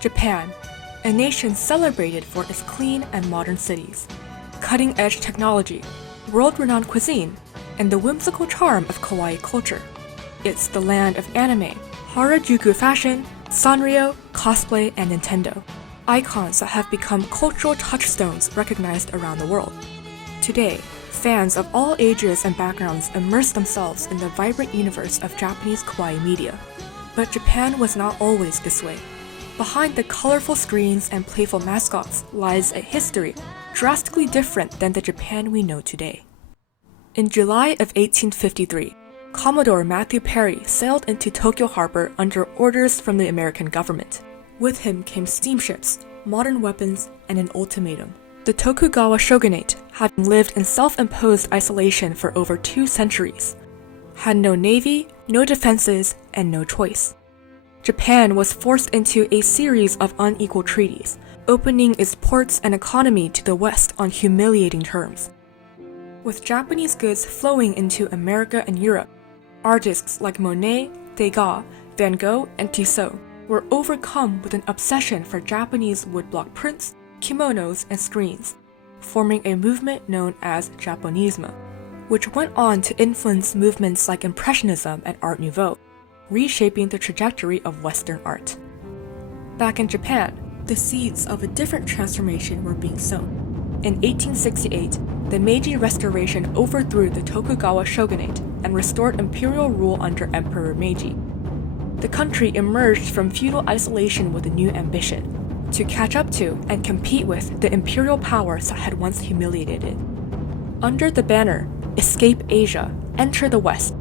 Japan, a nation celebrated for its clean and modern cities, cutting-edge technology, world-renowned cuisine, and the whimsical charm of Kawaii culture. It's the land of anime, Harajuku fashion, Sanrio, cosplay, and Nintendo, icons that have become cultural touchstones recognized around the world. Today, fans of all ages and backgrounds immerse themselves in the vibrant universe of Japanese kawaii media. But Japan was not always this way. Behind the colorful screens and playful mascots lies a history drastically different than the Japan we know today. In July of 1853, Commodore Matthew Perry sailed into Tokyo Harbor under orders from the American government. With him came steamships, modern weapons, and an ultimatum. The Tokugawa shogunate, having lived in self-imposed isolation for over 2 centuries, had no navy, no defenses, and no choice. Japan was forced into a series of unequal treaties, opening its ports and economy to the West on humiliating terms. With Japanese goods flowing into America and Europe, artists like Monet, Degas, Van Gogh, and Tissot were overcome with an obsession for Japanese woodblock prints, kimonos, and screens, forming a movement known as Japonisme, which went on to influence movements like Impressionism and Art Nouveau, reshaping the trajectory of Western art. Back in Japan, the seeds of a different transformation were being sown. In 1868, the Meiji Restoration overthrew the Tokugawa shogunate and restored imperial rule under Emperor Meiji. The country emerged from feudal isolation with a new ambition, to catch up to and compete with the imperial powers that had once humiliated it. Under the banner, Escape Asia, Enter the West,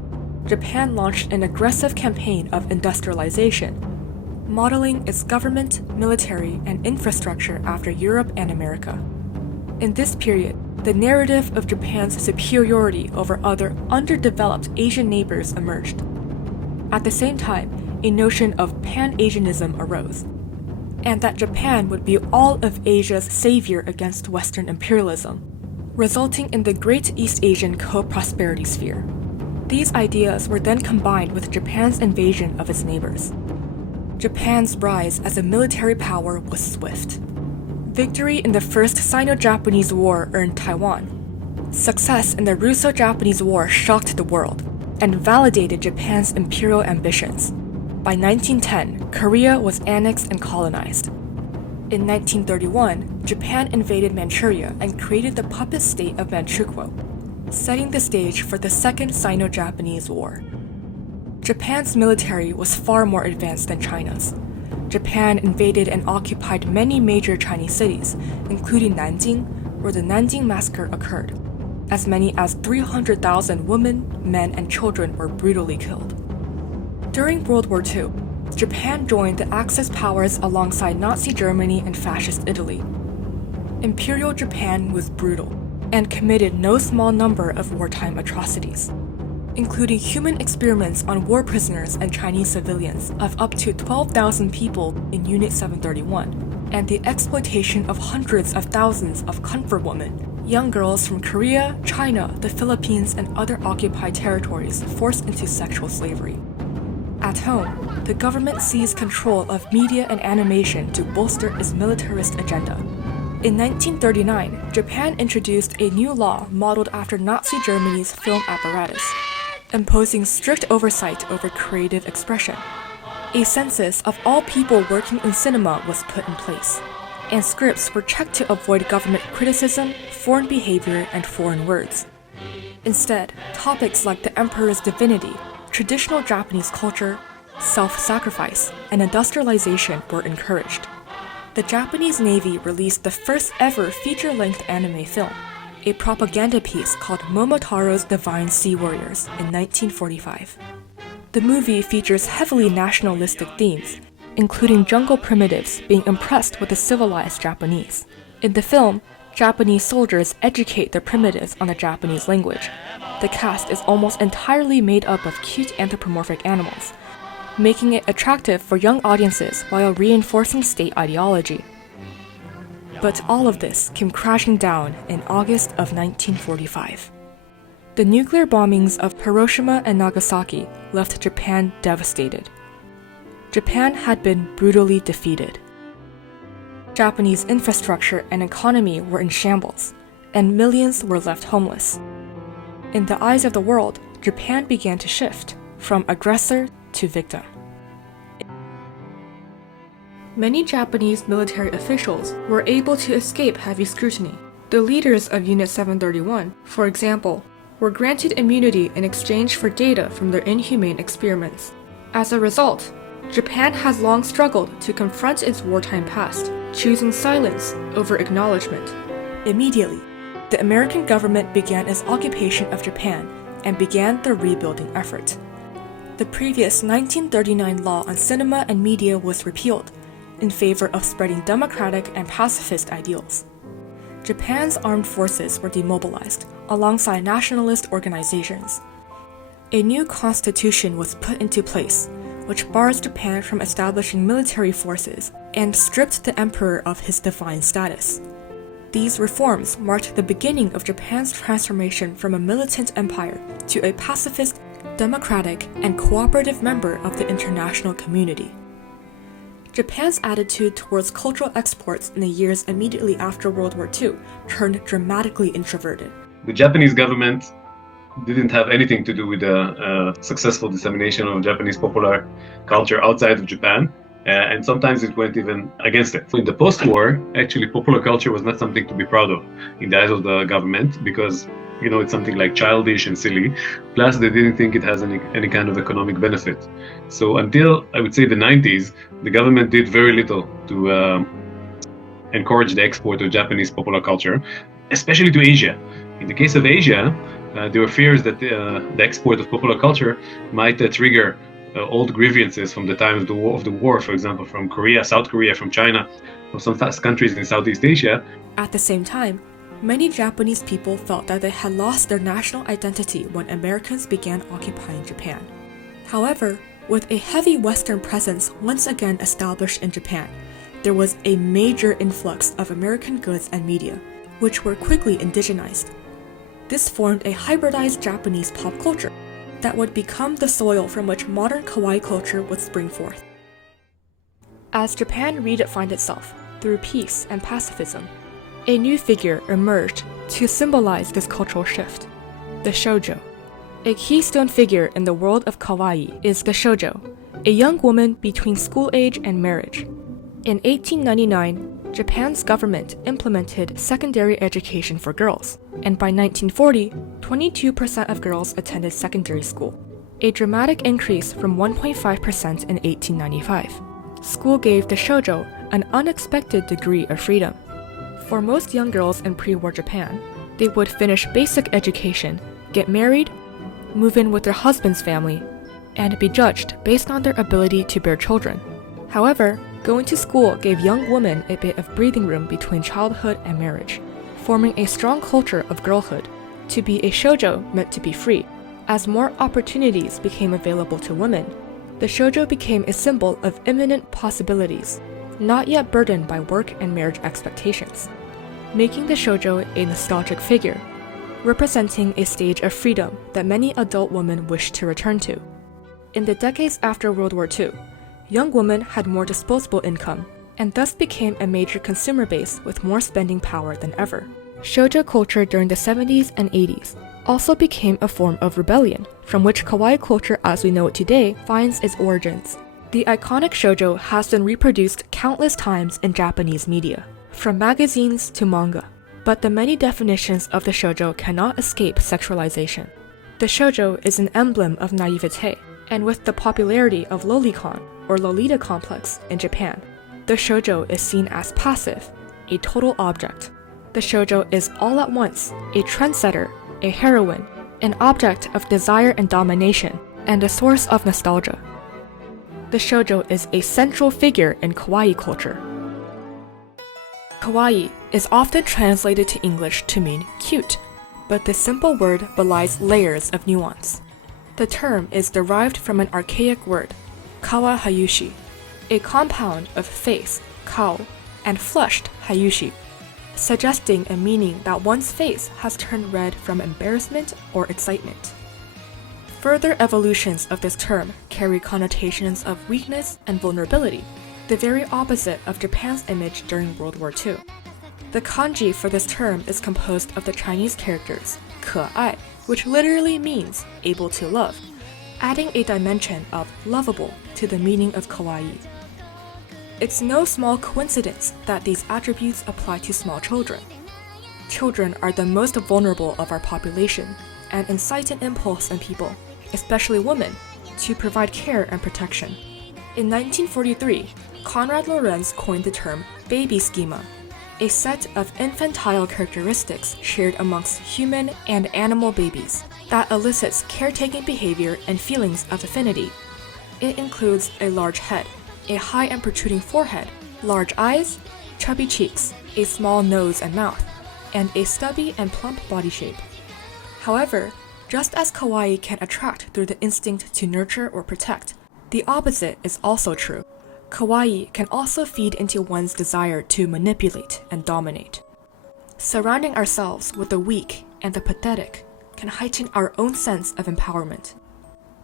Japan launched an aggressive campaign of industrialization, modeling its government, military, and infrastructure after Europe and America. In this period, the narrative of Japan's superiority over other underdeveloped Asian neighbors emerged. At the same time, a notion of Pan-Asianism arose, and that Japan would be all of Asia's savior against Western imperialism, resulting in the Great East Asian Co-Prosperity Sphere. These ideas were then combined with Japan's invasion of its neighbors. Japan's rise as a military power was swift. Victory in the First Sino-Japanese War earned Taiwan. Success in the Russo-Japanese War shocked the world and validated Japan's imperial ambitions. By 1910, Korea was annexed and colonized. In 1931, Japan invaded Manchuria and created the puppet state of Manchukuo, setting the stage for the Second Sino-Japanese War. Japan's military was far more advanced than China's. Japan invaded and occupied many major Chinese cities, including Nanjing, where the Nanjing Massacre occurred. As many as 300,000 women, men, and children were brutally killed. During World War II, Japan joined the Axis powers alongside Nazi Germany and Fascist Italy. Imperial Japan was brutal and committed no small number of wartime atrocities, including human experiments on war prisoners and Chinese civilians of up to 12,000 people in Unit 731, and the exploitation of hundreds of thousands of comfort women, young girls from Korea, China, the Philippines, and other occupied territories forced into sexual slavery. At home, the government seized control of media and animation to bolster its militarist agenda. In 1939, Japan introduced a new law modeled after Nazi Germany's film apparatus, imposing strict oversight over creative expression. A census of all people working in cinema was put in place, and scripts were checked to avoid government criticism, foreign behavior, and foreign words. Instead, topics like the emperor's divinity, traditional Japanese culture, self-sacrifice, and industrialization were encouraged. The Japanese Navy released the first ever feature-length anime film, a propaganda piece called Momotaro's Divine Sea Warriors in 1945. The movie features heavily nationalistic themes, including jungle primitives being impressed with the civilized Japanese. In the film, Japanese soldiers educate their primitives on the Japanese language. The cast is almost entirely made up of cute anthropomorphic animals, making it attractive for young audiences while reinforcing state ideology. But all of this came crashing down in August of 1945. The nuclear bombings of Hiroshima and Nagasaki left Japan devastated. Japan had been brutally defeated. Japanese infrastructure and economy were in shambles, and millions were left homeless. In the eyes of the world, Japan began to shift from aggressor to victim. Many Japanese military officials were able to escape heavy scrutiny. The leaders of Unit 731, for example, were granted immunity in exchange for data from their inhumane experiments. As a result, Japan has long struggled to confront its wartime past, choosing silence over acknowledgement. Immediately, the American government began its occupation of Japan and began the rebuilding effort. The previous 1939 law on cinema and media was repealed in favor of spreading democratic and pacifist ideals. Japan's armed forces were demobilized alongside nationalist organizations. A new constitution was put into place, which bars Japan from establishing military forces and stripped the emperor of his divine status. These reforms marked the beginning of Japan's transformation from a militant empire to a pacifist, democratic, and cooperative member of the international community. Japan's attitude towards cultural exports in the years immediately after World War II turned dramatically introverted. The Japanese government didn't have anything to do with the successful dissemination of Japanese popular culture outside of Japan, and sometimes it went even against it. In the post-war, actually popular culture was not something to be proud of in the eyes of the government because it's something like childish and silly. Plus, they didn't think it has any kind of economic benefit. So until, I would say, the 90s, the government did very little to encourage the export of Japanese popular culture, especially to Asia. In the case of Asia, there were fears that the export of popular culture might trigger old grievances from the time of the war, for example, from Korea, South Korea, from China, from some countries in Southeast Asia. At the same time, many Japanese people felt that they had lost their national identity when Americans began occupying Japan. However, with a heavy Western presence once again established in Japan, there was a major influx of American goods and media, which were quickly indigenized. This formed a hybridized Japanese pop culture that would become the soil from which modern Kawaii culture would spring forth. As Japan redefined itself through peace and pacifism, a new figure emerged to symbolize this cultural shift: the shoujo. A keystone figure in the world of Kawaii is the shoujo, a young woman between school age and marriage. In 1899, Japan's government implemented secondary education for girls, and by 1940, 22% of girls attended secondary school, a dramatic increase from 1.5% in 1895. School gave the shoujo an unexpected degree of freedom. For most young girls in pre-war Japan, they would finish basic education, get married, move in with their husband's family, and be judged based on their ability to bear children. However, going to school gave young women a bit of breathing room between childhood and marriage, forming a strong culture of girlhood. To be a shoujo meant to be free. As more opportunities became available to women, the shoujo became a symbol of imminent possibilities, not yet burdened by work and marriage expectations, making the shoujo a nostalgic figure, representing a stage of freedom that many adult women wished to return to. In the decades after World War II, young women had more disposable income, and thus became a major consumer base with more spending power than ever. Shoujo culture during the 70s and 80s also became a form of rebellion, from which Kawaii culture as we know it today finds its origins. The iconic shoujo has been reproduced countless times in Japanese media, from magazines to manga, but the many definitions of the shoujo cannot escape sexualization. The shoujo is an emblem of naivete, and with the popularity of lolicon, or Lolita complex, in Japan, the shoujo is seen as passive, a total object. The shoujo is all at once a trendsetter, a heroine, an object of desire and domination, and a source of nostalgia. The shoujo is a central figure in Kawaii culture. Kawaii is often translated to English to mean cute, but this simple word belies layers of nuance. The term is derived from an archaic word, kawa hayushi, a compound of face, kao, and flushed hayushi, suggesting a meaning that one's face has turned red from embarrassment or excitement. Further evolutions of this term carry connotations of weakness and vulnerability, the very opposite of Japan's image during World War II. The kanji for this term is composed of the Chinese characters 可爱, which literally means able to love, adding a dimension of lovable to the meaning of kawaii. It's no small coincidence that these attributes apply to small children. Children are the most vulnerable of our population and incite an impulse in people, especially women, to provide care and protection. In 1943, Konrad Lorenz coined the term baby schema, a set of infantile characteristics shared amongst human and animal babies that elicits caretaking behavior and feelings of affinity. It includes a large head, a high and protruding forehead, large eyes, chubby cheeks, a small nose and mouth, and a stubby and plump body shape. However, just as kawaii can attract through the instinct to nurture or protect, the opposite is also true. Kawaii can also feed into one's desire to manipulate and dominate. Surrounding ourselves with the weak and the pathetic can heighten our own sense of empowerment.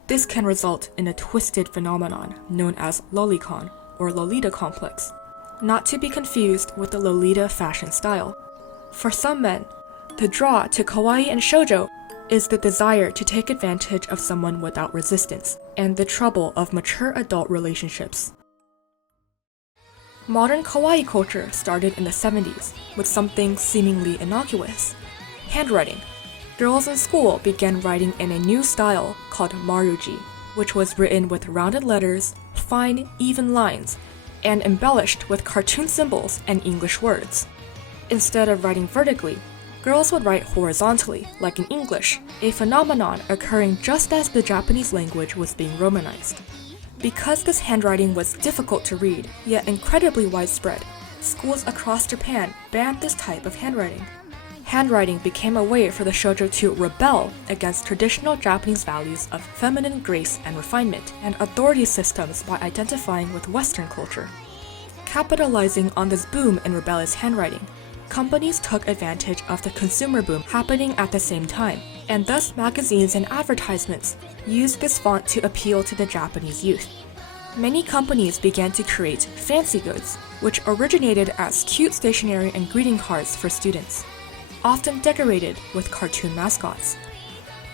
This can result in a twisted phenomenon known as lolicon or Lolita complex, not to be confused with the Lolita fashion style. For some men, the draw to kawaii and shoujo is the desire to take advantage of someone without resistance and the trouble of mature adult relationships. Modern kawaii culture started in the 70s with something seemingly innocuous: handwriting. Girls in school began writing in a new style called maruji, which was written with rounded letters, fine, even lines, and embellished with cartoon symbols and English words. Instead of writing vertically, girls would write horizontally, like in English, a phenomenon occurring just as the Japanese language was being romanized. Because this handwriting was difficult to read, yet incredibly widespread, schools across Japan banned this type of handwriting. Handwriting became a way for the shoujo to rebel against traditional Japanese values of feminine grace and refinement, and authority systems by identifying with Western culture. Capitalizing on this boom in rebellious handwriting, companies took advantage of the consumer boom happening at the same time, and thus magazines and advertisements used this font to appeal to the Japanese youth. Many companies began to create fancy goods, which originated as cute stationery and greeting cards for students, often decorated with cartoon mascots.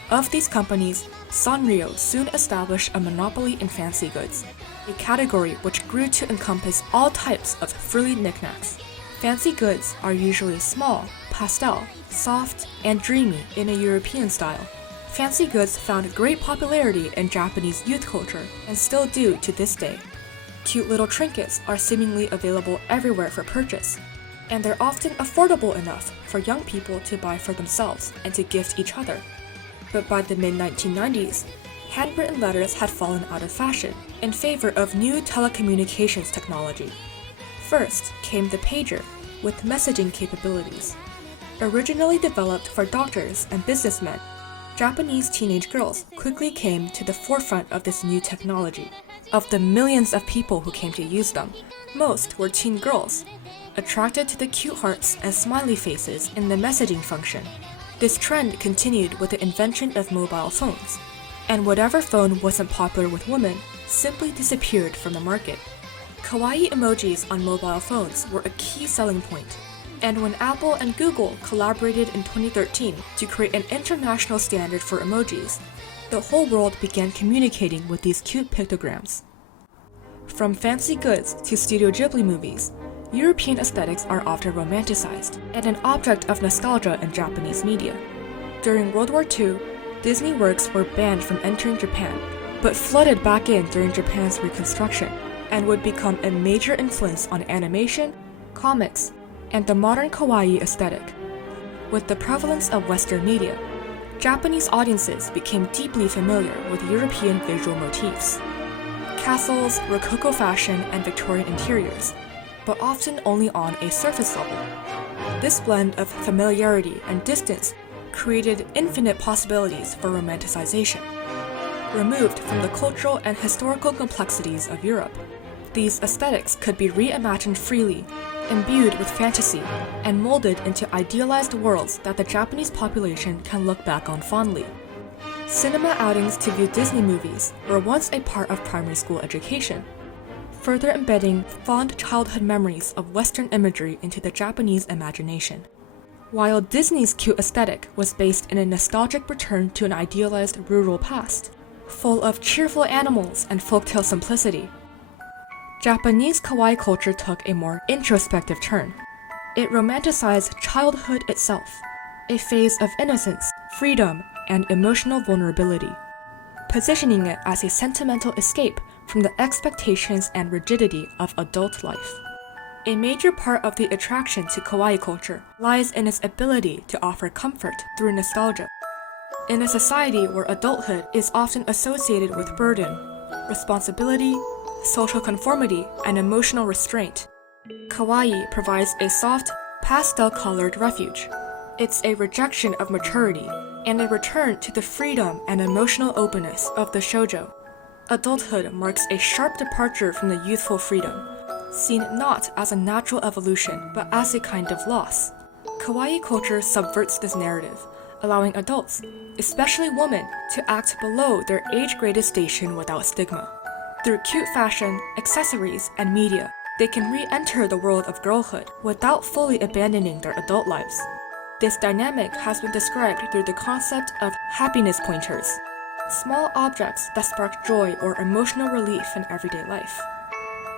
Of these companies, Sanrio soon established a monopoly in fancy goods, a category which grew to encompass all types of frilly knickknacks. Fancy goods are usually small, pastel, soft, and dreamy in a European style. Fancy goods found great popularity in Japanese youth culture and still do to this day. Cute little trinkets are seemingly available everywhere for purchase, and they're often affordable enough for young people to buy for themselves and to gift each other. But by the mid-1990s, handwritten letters had fallen out of fashion in favor of new telecommunications technology. First came the pager, with messaging capabilities. Originally developed for doctors and businessmen, Japanese teenage girls quickly came to the forefront of this new technology. Of the millions of people who came to use them, most were teen girls, attracted to the cute hearts and smiley faces in the messaging function. This trend continued with the invention of mobile phones, and whatever phone wasn't popular with women simply disappeared from the market. Kawaii emojis on mobile phones were a key selling point, and when Apple and Google collaborated in 2013 to create an international standard for emojis, the whole world began communicating with these cute pictograms. From fancy goods to Studio Ghibli movies, European aesthetics are often romanticized and an object of nostalgia in Japanese media. During World War II, Disney works were banned from entering Japan, but flooded back in during Japan's reconstruction, and would become a major influence on animation, comics, and the modern kawaii aesthetic. With the prevalence of Western media, Japanese audiences became deeply familiar with European visual motifs. Castles, Rococo fashion, and Victorian interiors, but often only on a surface level. This blend of familiarity and distance created infinite possibilities for romanticization. Removed from the cultural and historical complexities of Europe, these aesthetics could be reimagined freely, imbued with fantasy, and molded into idealized worlds that the Japanese population can look back on fondly. Cinema outings to view Disney movies were once a part of primary school education. further embedding fond childhood memories of Western imagery into the Japanese imagination. While Disney's cute aesthetic was based in a nostalgic return to an idealized rural past, full of cheerful animals and folktale simplicity, Japanese kawaii culture took a more introspective turn. It romanticized childhood itself, a phase of innocence, freedom, and emotional vulnerability, positioning it as a sentimental escape from the expectations and rigidity of adult life. A major part of the attraction to kawaii culture lies in its ability to offer comfort through nostalgia. In a society where adulthood is often associated with burden, responsibility, social conformity, and emotional restraint, kawaii provides a soft, pastel-colored refuge. It's a rejection of maturity and a return to the freedom and emotional openness of the shoujo. Adulthood marks a sharp departure from the youthful freedom, seen not as a natural evolution but as a kind of loss. Kawaii culture subverts this narrative, allowing adults, especially women, to act below their age-graded station without stigma. Through cute fashion, accessories, and media, they can re-enter the world of girlhood without fully abandoning their adult lives. This dynamic has been described through the concept of happiness pointers, small objects that spark joy or emotional relief in everyday life.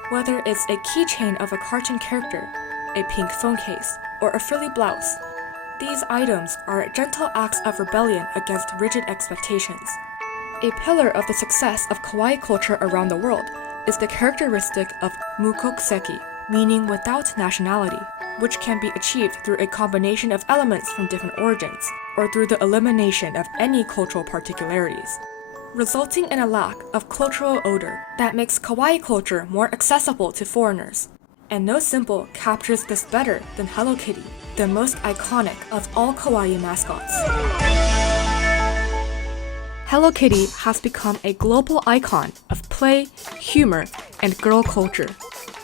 Whether it's a keychain of a cartoon character, a pink phone case, or a frilly blouse, these items are gentle acts of rebellion against rigid expectations. A pillar of the success of kawaii culture around the world is the characteristic of mukokuseki, meaning without nationality, which can be achieved through a combination of elements from different origins, or through the elimination of any cultural particularities, resulting in a lack of cultural odor that makes kawaii culture more accessible to foreigners. And no symbol captures this better than Hello Kitty, the most iconic of all kawaii mascots. Hello Kitty has become a global icon of play, humor, and girl culture.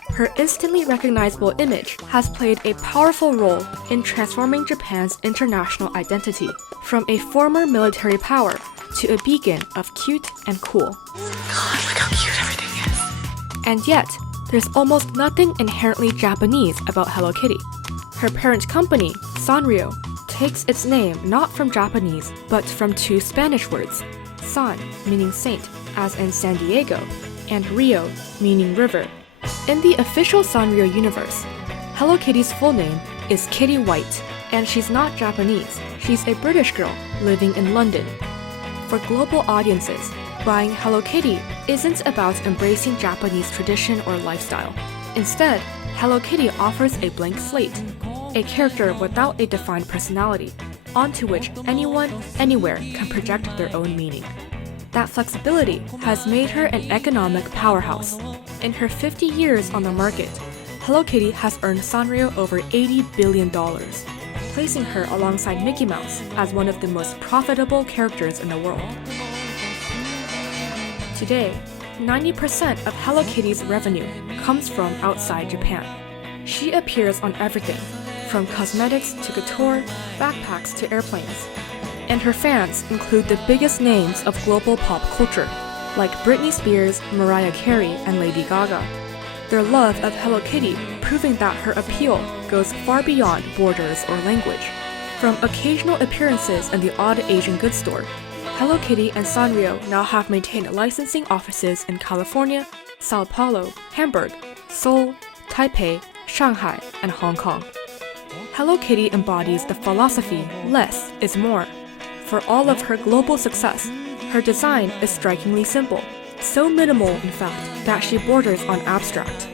Her instantly recognizable image has played a powerful role in transforming Japan's international identity, from a former military power to a beacon of cute and cool. God, look how cute everything is. And yet, there's almost nothing inherently Japanese about Hello Kitty. Her parent company, Sanrio, takes its name not from Japanese, but from two Spanish words, San, meaning saint, as in San Diego, and Rio, meaning river. In the official Sanrio universe, Hello Kitty's full name is Kitty White, and she's not Japanese. She's a British girl living in London. For global audiences, buying Hello Kitty isn't about embracing Japanese tradition or lifestyle. Instead, Hello Kitty offers a blank slate, a character without a defined personality, onto which anyone, anywhere can project their own meaning. That flexibility has made her an economic powerhouse. In her 50 years on the market, Hello Kitty has earned Sanrio over $80 billion, placing her alongside Mickey Mouse as one of the most profitable characters in the world. Today, 90% of Hello Kitty's revenue comes from outside Japan. She appears on everything, from cosmetics to couture, backpacks to airplanes. And her fans include the biggest names of global pop culture, like Britney Spears, Mariah Carey, and Lady Gaga. Their love of Hello Kitty proving that her appeal goes far beyond borders or language. From occasional appearances in the odd Asian goods store, Hello Kitty and Sanrio now have maintained licensing offices in California, Sao Paulo, Hamburg, Seoul, Taipei, Shanghai, and Hong Kong. Hello Kitty embodies the philosophy less is more. For all of her global success, her design is strikingly simple, so minimal in fact that she borders on abstract.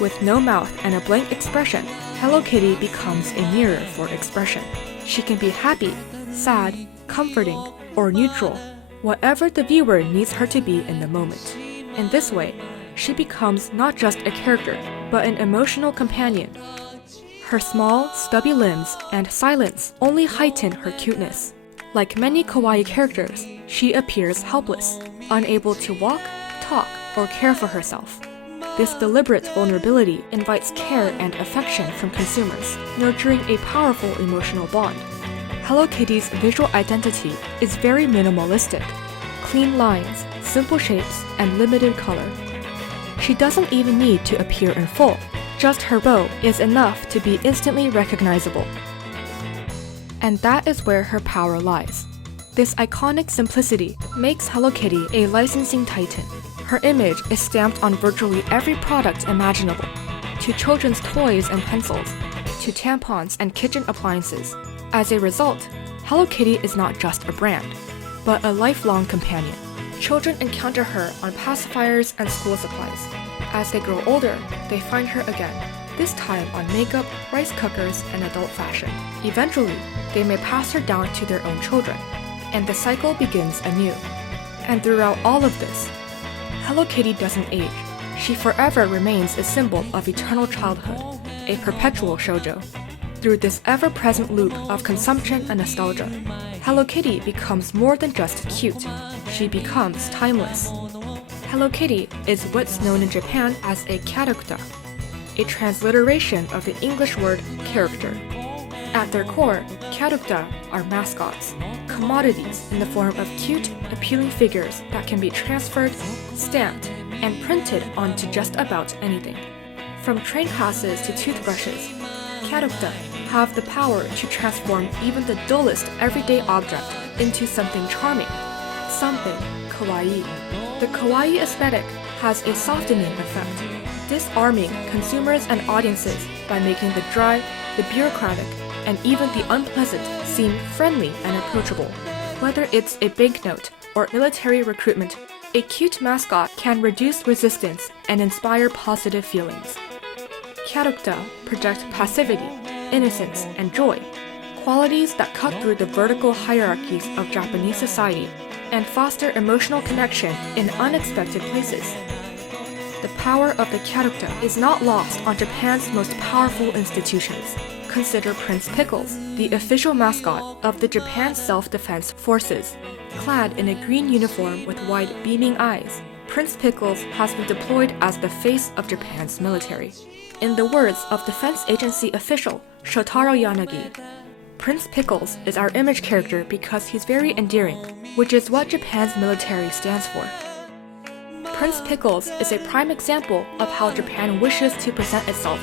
With no mouth and a blank expression, Hello Kitty becomes a mirror for expression. She can be happy, sad, comforting, or neutral, whatever the viewer needs her to be in the moment. In this way, she becomes not just a character, but an emotional companion. Her small, stubby limbs and silence only heighten her cuteness. Like many kawaii characters, she appears helpless, unable to walk, talk, or care for herself. This deliberate vulnerability invites care and affection from consumers, nurturing a powerful emotional bond. Hello Kitty's visual identity is very minimalistic. Clean lines, simple shapes, and limited color. She doesn't even need to appear in full. Just her bow is enough to be instantly recognizable. And that is where her power lies. This iconic simplicity makes Hello Kitty a licensing titan. Her image is stamped on virtually every product imaginable, to children's toys and pencils, to tampons and kitchen appliances. As a result, Hello Kitty is not just a brand, but a lifelong companion. Children encounter her on pacifiers and school supplies. As they grow older, they find her again, this time on makeup, rice cookers, and adult fashion. Eventually, they may pass her down to their own children, and the cycle begins anew. And throughout all of this, Hello Kitty doesn't age. She forever remains a symbol of eternal childhood, a perpetual shoujo. Through this ever-present loop of consumption and nostalgia, Hello Kitty becomes more than just cute. She becomes timeless. Hello Kitty is what's known in Japan as a character, a transliteration of the English word character. At their core, character are mascots, commodities in the form of cute, appealing figures that can be transferred, stamped, and printed onto just about anything. From train passes to toothbrushes, character have the power to transform even the dullest everyday object into something charming, something kawaii. The kawaii aesthetic has a softening effect, disarming consumers and audiences by making the dry, the bureaucratic, and even the unpleasant seem friendly and approachable. Whether it's a banknote or military recruitment, a cute mascot can reduce resistance and inspire positive feelings. Character project passivity, innocence, and joy, qualities that cut through the vertical hierarchies of Japanese society and foster emotional connection in unexpected places. The power of the character is not lost on Japan's most powerful institutions. Consider Prince Pickles, the official mascot of the Japan Self-Defense Forces. Clad in a green uniform with wide beaming eyes, Prince Pickles has been deployed as the face of Japan's military. In the words of Defense Agency official Shotaro Yanagi, Prince Pickles is our image character because he's very endearing, which is what Japan's military stands for. Prince Pickles is a prime example of how Japan wishes to present itself,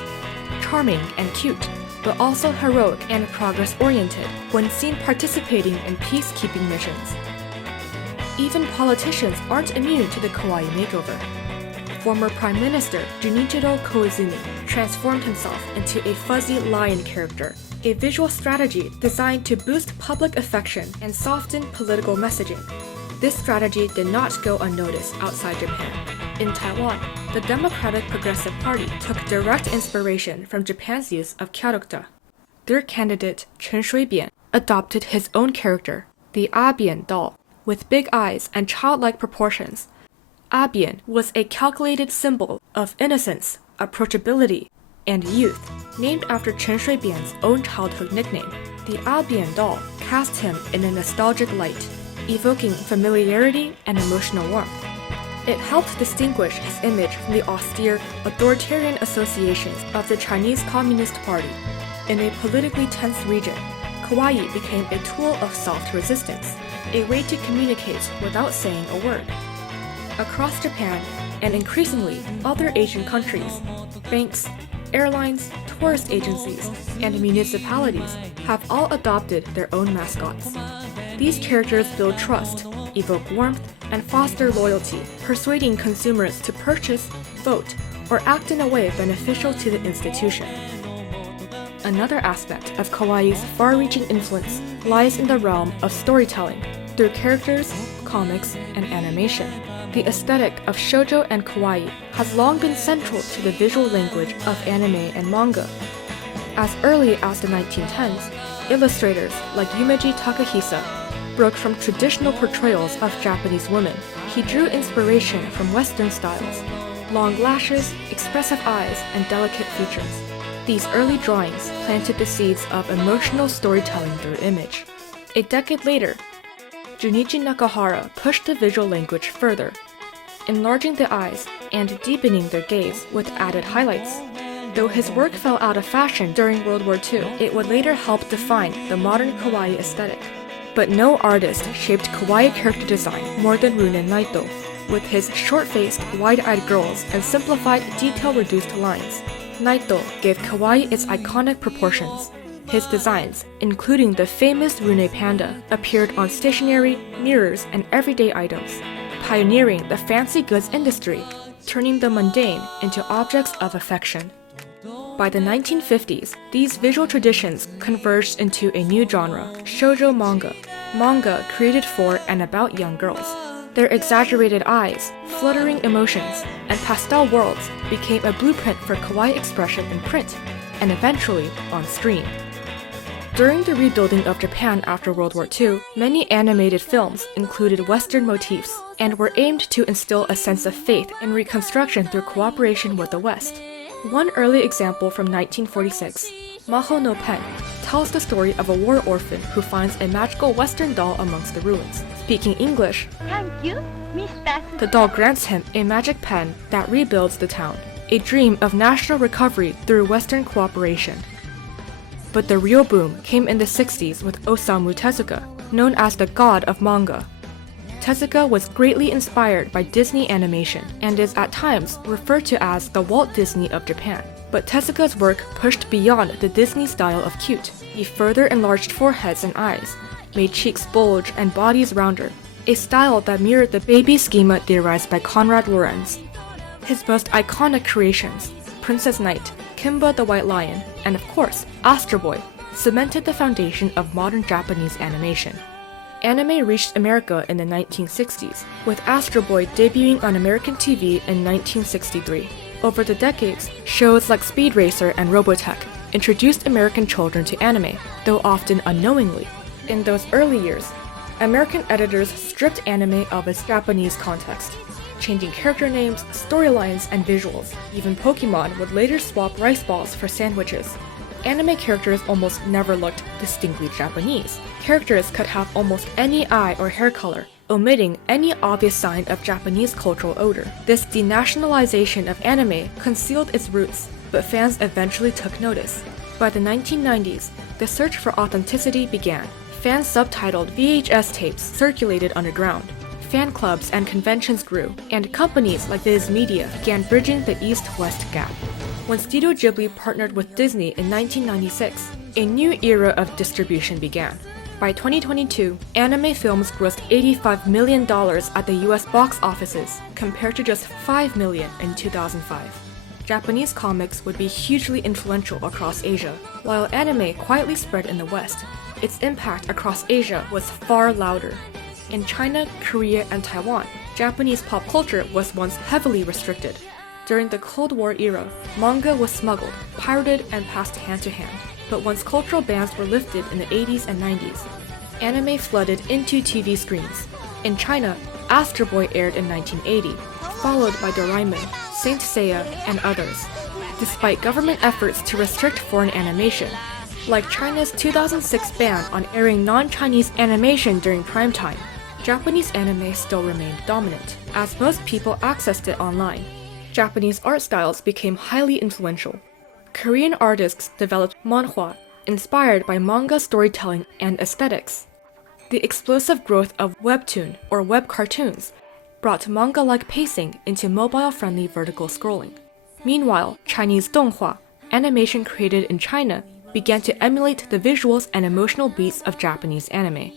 charming and cute, but also heroic and progress-oriented when seen participating in peacekeeping missions. Even politicians aren't immune to the kawaii makeover. Former Prime Minister Junichiro Koizumi transformed himself into a fuzzy lion character, a visual strategy designed to boost public affection and soften political messaging. This strategy did not go unnoticed outside Japan. In Taiwan, the Democratic Progressive Party took direct inspiration from Japan's use of character. Their candidate, Chen Shui-bian, adopted his own character, the Abian doll, with big eyes and childlike proportions. Abian was a calculated symbol of innocence, approachability, and youth, named after Chen Shui-bian's own childhood nickname. The Abian doll cast him in a nostalgic light, evoking familiarity and emotional warmth. It helped distinguish his image from the austere, authoritarian associations of the Chinese Communist Party. In a politically tense region, kawaii became a tool of soft resistance, a way to communicate without saying a word. Across Japan, and increasingly other Asian countries, banks, airlines, tourist agencies, and municipalities have all adopted their own mascots. These characters build trust, evoke warmth, and foster loyalty, persuading consumers to purchase, vote, or act in a way beneficial to the institution. Another aspect of kawaii's far-reaching influence lies in the realm of storytelling through characters, comics, and animation. The aesthetic of shoujo and kawaii has long been central to the visual language of anime and manga. As early as the 1910s, illustrators like Yumeji Takahisa broke from traditional portrayals of Japanese women. He drew inspiration from Western styles, long lashes, expressive eyes, and delicate features. These early drawings planted the seeds of emotional storytelling through image. A decade later, Junichi Nakahara pushed the visual language further, enlarging the eyes and deepening their gaze with added highlights. Though his work fell out of fashion during World War II, it would later help define the modern kawaii aesthetic. But no artist shaped kawaii character design more than Runen Naito. with his short-faced, wide-eyed girls and simplified, detail-reduced lines. Naito gave Kawaii its iconic proportions. His designs, including the famous Rune Panda, appeared on stationery, mirrors, and everyday items, pioneering the fancy goods industry, turning the mundane into objects of affection. By the 1950s, these visual traditions converged into a new genre, shoujo manga created for and about young girls. Their exaggerated eyes, fluttering emotions, and pastel worlds became a blueprint for kawaii expression in print, and eventually on screen. During the rebuilding of Japan after World War II, many animated films included Western motifs and were aimed to instill a sense of faith in reconstruction through cooperation with the West. One early example from 1946, Maho no Pen, tells the story of a war orphan who finds a magical Western doll amongst the ruins. Speaking English, Thank you, Mr. the doll grants him a magic pen that rebuilds the town, a dream of national recovery through Western cooperation. But the real boom came in the 60s with Osamu Tezuka, known as the god of manga. Tezuka was greatly inspired by Disney animation and is at times referred to as the Walt Disney of Japan. But Tezuka's work pushed beyond the Disney style of cute. He further enlarged foreheads and eyes, made cheeks bulge and bodies rounder, a style that mirrored the baby schema theorized by Konrad Lorenz. His most iconic creations, Princess Knight, Kimba the White Lion, and of course, Astro Boy, cemented the foundation of modern Japanese animation. Anime reached America in the 1960s, with Astro Boy debuting on American TV in 1963. Over the decades, shows like Speed Racer and Robotech introduced American children to anime, though often unknowingly. In those early years, American editors stripped anime of its Japanese context, changing character names, storylines, and visuals. Even Pokemon would later swap rice balls for sandwiches. Anime characters almost never looked distinctly Japanese. Characters could have almost any eye or hair color, omitting any obvious sign of Japanese cultural odor. This denationalization of anime concealed its roots, but fans eventually took notice. By the 1990s, the search for authenticity began. Fan subtitled VHS tapes circulated underground. Fan clubs and conventions grew, and companies like Viz Media began bridging the East-West gap. When Studio Ghibli partnered with Disney in 1996, a new era of distribution began. By 2022, anime films grossed $85 million at the US box offices, compared to just $5 million in 2005. Japanese comics would be hugely influential across Asia. While anime quietly spread in the West, its impact across Asia was far louder. In China, Korea, and Taiwan, Japanese pop culture was once heavily restricted. During the Cold War era, manga was smuggled, pirated, and passed hand to hand. But once cultural bans were lifted in the 80s and 90s, anime flooded into TV screens. In China, Astro Boy aired in 1980, followed by Doraemon, Saint Seiya, and others. Despite government efforts to restrict foreign animation, like China's 2006 ban on airing non-Chinese animation during prime time, Japanese anime still remained dominant, as most people accessed it online. Japanese art styles became highly influential. Korean artists developed manhwa, inspired by manga storytelling and aesthetics. The explosive growth of webtoon, or web cartoons, brought manga-like pacing into mobile-friendly vertical scrolling. Meanwhile, Chinese donghua, animation created in China, began to emulate the visuals and emotional beats of Japanese anime.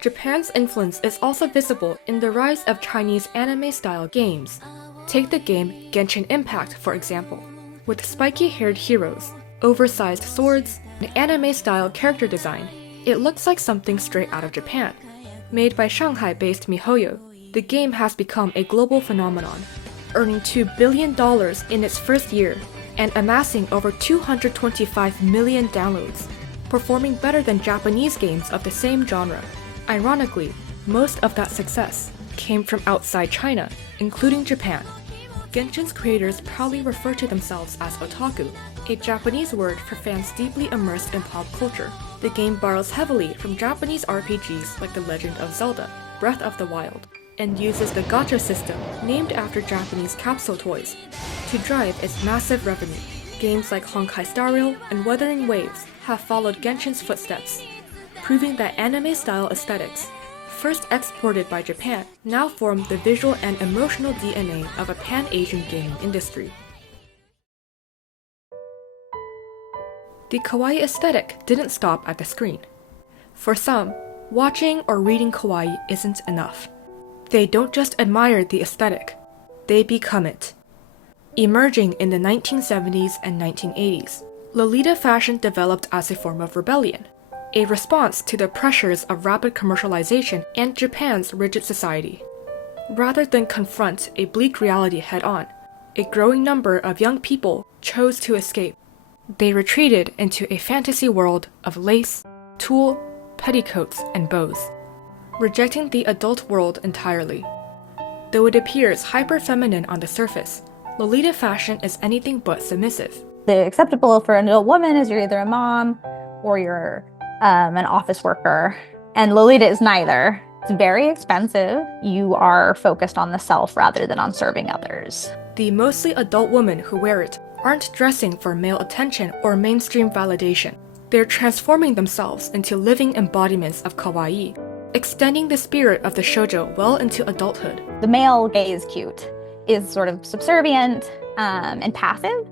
Japan's influence is also visible in the rise of Chinese anime-style games. Take the game Genshin Impact, for example. With spiky-haired heroes, oversized swords, and anime-style character design, it looks like something straight out of Japan. Made by Shanghai-based MiHoYo, the game has become a global phenomenon, earning $2 billion in its first year and amassing over 225 million downloads, performing better than Japanese games of the same genre. Ironically, most of that success came from outside China, including Japan. Genshin's creators proudly refer to themselves as otaku, a Japanese word for fans deeply immersed in pop culture. The game borrows heavily from Japanese RPGs like The Legend of Zelda, Breath of the Wild, and uses the gacha system, named after Japanese capsule toys, to drive its massive revenue. Games like Honkai Star Rail and Wuthering Waves have followed Genshin's footsteps, proving that anime-style aesthetics, first exported by Japan, now form the visual and emotional DNA of a pan-Asian gaming industry. The kawaii aesthetic didn't stop at the screen. For some, watching or reading kawaii isn't enough. They don't just admire the aesthetic, they become it. Emerging in the 1970s and 1980s, Lolita fashion developed as a form of rebellion, a response to the pressures of rapid commercialization and Japan's rigid society. Rather than confront a bleak reality head-on, a growing number of young people chose to escape. They retreated into a fantasy world of lace, tulle, petticoats, and bows, rejecting the adult world entirely. Though it appears hyper-feminine on the surface, Lolita fashion is anything but submissive. The acceptable for an adult woman is you're either a mom or you're an office worker, and Lolita is neither. It's very expensive. You are focused on the self rather than on serving others. The mostly adult women who wear it aren't dressing for male attention or mainstream validation. They're transforming themselves into living embodiments of kawaii, extending the spirit of the shoujo well into adulthood. The male gaze cute is sort of subservient and passive,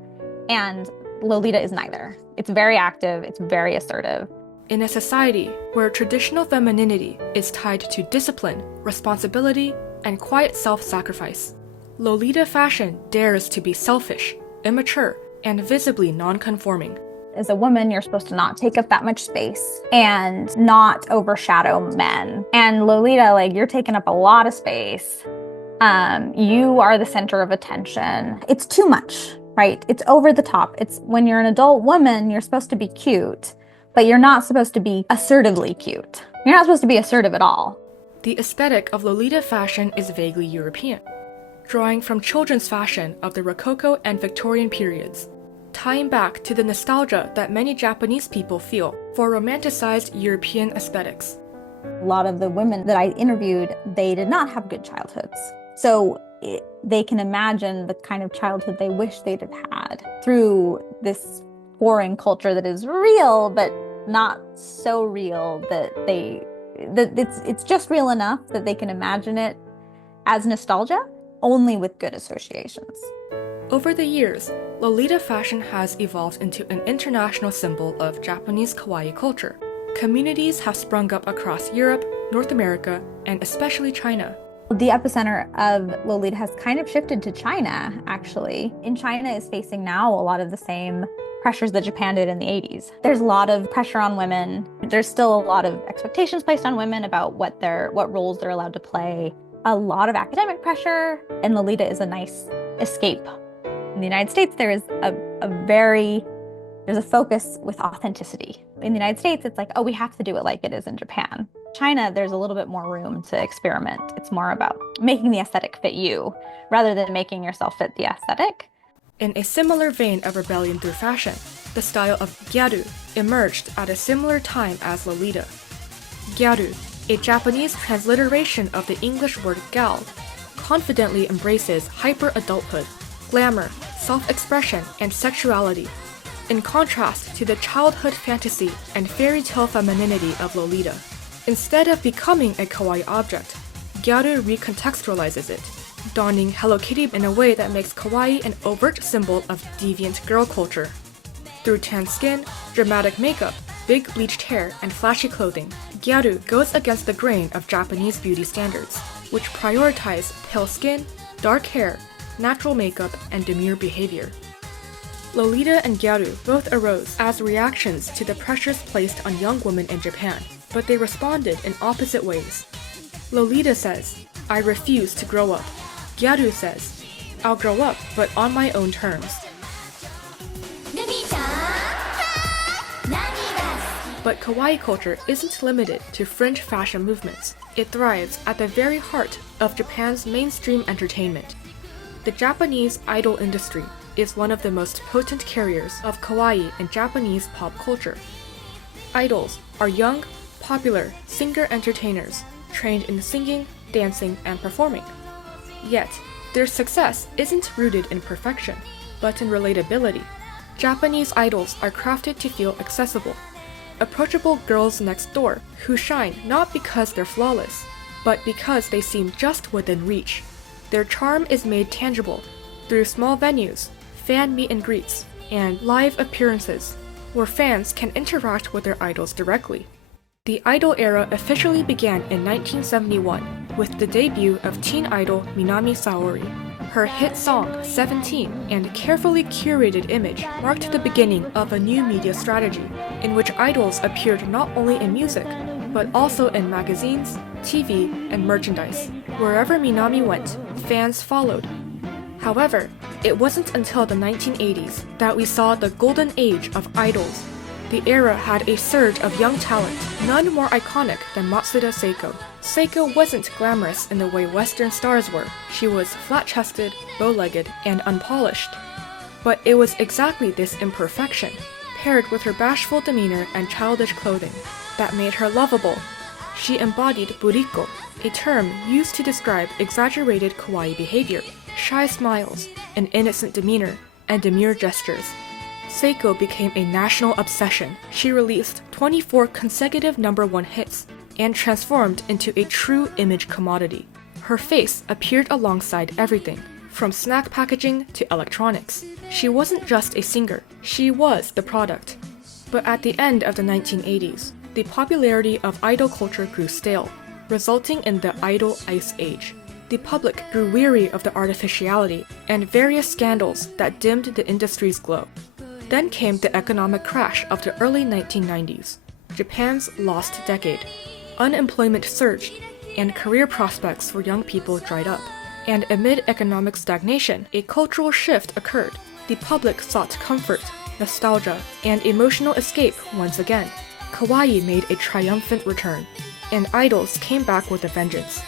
and Lolita is neither. It's very active, it's very assertive. In a society where traditional femininity is tied to discipline, responsibility, and quiet self-sacrifice, Lolita fashion dares to be selfish, immature, and visibly non-conforming. As a woman, you're supposed to not take up that much space and not overshadow men. And Lolita, like, you're taking up a lot of space. You are the center of attention. It's too much, right? It's over the top. It's when you're an adult woman, you're supposed to be cute, but you're not supposed to be assertively cute. You're not supposed to be assertive at all. The aesthetic of Lolita fashion is vaguely European, drawing from children's fashion of the Rococo and Victorian periods, tying back to the nostalgia that many Japanese people feel for romanticized European aesthetics. A lot of the women that I interviewed, they did not have good childhoods. So they can imagine the kind of childhood they wish they'd have had through this foreign culture that is real, but not so real that it's just real enough that they can imagine it as nostalgia, only with good associations. Over the years, Lolita fashion has evolved into an international symbol of Japanese kawaii culture. Communities have sprung up across Europe, North America, and especially China. The epicenter of Lolita has kind of shifted to China, actually. In China is facing now a lot of the same pressures that Japan did in the 80s. There's a lot of pressure on women. There's still a lot of expectations placed on women about what roles they're allowed to play. A lot of academic pressure, and Lolita is a nice escape. In the United States, there is there's a focus with authenticity. In the United States, it's like, oh, we have to do it like it is in Japan. China, there's a little bit more room to experiment. It's more about making the aesthetic fit you rather than making yourself fit the aesthetic. In a similar vein of rebellion through fashion, the style of gyaru emerged at a similar time as Lolita. Gyaru, a Japanese transliteration of the English word gal, confidently embraces hyper-adulthood, glamour, self-expression, and sexuality, in contrast to the childhood fantasy and fairy tale femininity of Lolita. Instead of becoming a kawaii object, gyaru recontextualizes it, donning Hello Kitty in a way that makes kawaii an overt symbol of deviant girl culture. Through tan skin, dramatic makeup, big bleached hair, and flashy clothing, gyaru goes against the grain of Japanese beauty standards, which prioritize pale skin, dark hair, natural makeup, and demure behavior. Lolita and gyaru both arose as reactions to the pressures placed on young women in Japan, but they responded in opposite ways. Lolita says, "I refuse to grow up." Gyaru says, "I'll grow up, but on my own terms." But kawaii culture isn't limited to fringe fashion movements. It thrives at the very heart of Japan's mainstream entertainment. The Japanese idol industry is one of the most potent carriers of kawaii in Japanese pop culture. Idols are young, popular singer-entertainers trained in singing, dancing, and performing. Yet, their success isn't rooted in perfection, but in relatability. Japanese idols are crafted to feel accessible, approachable girls next door who shine not because they're flawless, but because they seem just within reach. Their charm is made tangible through small venues, fan meet and greets, and live appearances, where fans can interact with their idols directly. The idol era officially began in 1971 with the debut of teen idol Minami Saori. Her hit song, 17, and carefully curated image marked the beginning of a new media strategy, in which idols appeared not only in music, but also in magazines, TV, and merchandise. Wherever Minami went, fans followed. However, it wasn't until the 1980s that we saw the golden age of idols. The era had a surge of young talent, none more iconic than Matsuda Seiko. Seiko wasn't glamorous in the way Western stars were. She was flat-chested, bow-legged, and unpolished. But it was exactly this imperfection, paired with her bashful demeanor and childish clothing, that made her lovable. She embodied buriko, a term used to describe exaggerated kawaii behavior, shy smiles, an innocent demeanor, and demure gestures. Seiko became a national obsession. She released 24 consecutive #1 hits and transformed into a true image commodity. Her face appeared alongside everything, from snack packaging to electronics. She wasn't just a singer, she was the product. But at the end of the 1980s, the popularity of idol culture grew stale, resulting in the idol ice age. The public grew weary of the artificiality and various scandals that dimmed the industry's glow. Then came the economic crash of the early 1990s, Japan's lost decade. Unemployment surged, and career prospects for young people dried up. And amid economic stagnation, a cultural shift occurred. The public sought comfort, nostalgia, and emotional escape once again. Kawaii made a triumphant return, and idols came back with a vengeance.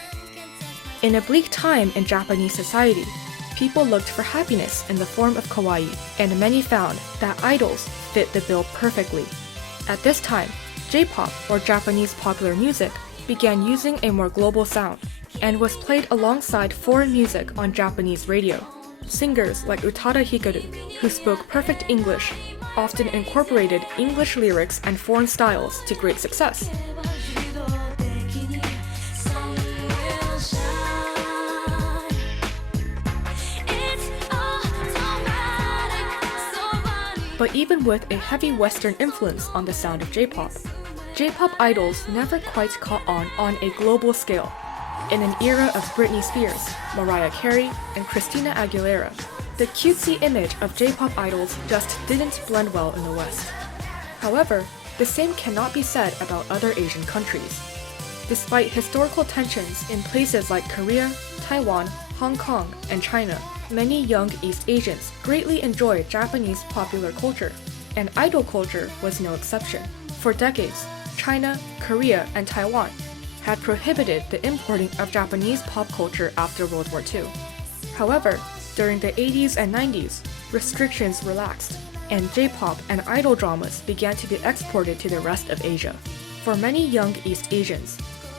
In a bleak time in Japanese society, people looked for happiness in the form of kawaii, and many found that idols fit the bill perfectly. At this time, J-pop, or Japanese popular music, began using a more global sound, and was played alongside foreign music on Japanese radio. Singers like Utada Hikaru, who spoke perfect English, often incorporated English lyrics and foreign styles to great success. But even with a heavy Western influence on the sound of J-pop, J-pop idols never quite caught on a global scale. In an era of Britney Spears, Mariah Carey, and Christina Aguilera, the cutesy image of J-pop idols just didn't blend well in the West. However, the same cannot be said about other Asian countries. Despite historical tensions in places like Korea, Taiwan, Hong Kong, and China, many young East Asians greatly enjoy Japanese popular culture, and idol culture was no exception. For decades, China, Korea, and Taiwan had prohibited the importing of Japanese pop culture after World War II. However, during the 80s and 90s, restrictions relaxed, and J-pop and idol dramas began to be exported to the rest of Asia. For many young East Asians,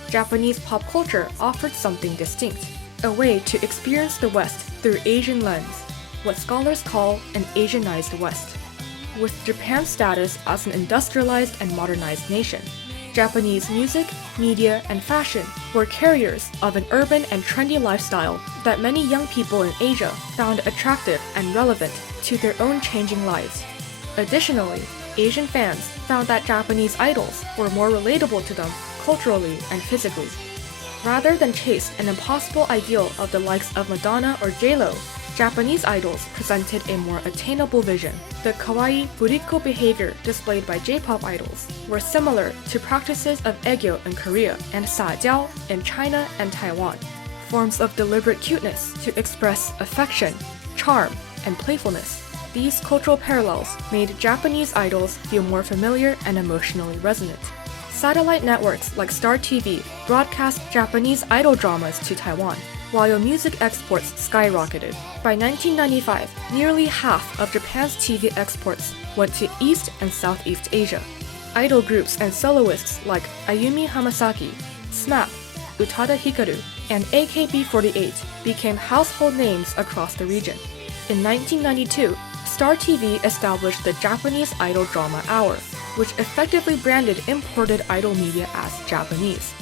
Japanese pop culture offered something distinct, a way to experience the West through Asian lens, what scholars call an Asianized West. With Japan's status as an industrialized and modernized nation, Japanese music, media, and fashion were carriers of an urban and trendy lifestyle that many young people in Asia found attractive and relevant to their own changing lives. Additionally, Asian fans found that Japanese idols were more relatable to them culturally and physically. Rather than chase an impossible ideal of the likes of Madonna or J-Lo, Japanese idols presented a more attainable vision. The kawaii buriko behavior displayed by J-pop idols were similar to practices of aegyo in Korea and sajiao in China and Taiwan, forms of deliberate cuteness to express affection, charm, and playfulness. These cultural parallels made Japanese idols feel more familiar and emotionally resonant. Satellite networks like Star TV broadcast Japanese idol dramas to Taiwan, while music exports skyrocketed. By 1995, nearly half of Japan's TV exports went to East and Southeast Asia. Idol groups and soloists like Ayumi Hamasaki, SMAP, Utada Hikaru, and AKB48 became household names across the region. In 1992, Star TV established the Japanese Idol Drama Hour, which effectively branded imported idol media as Japanese.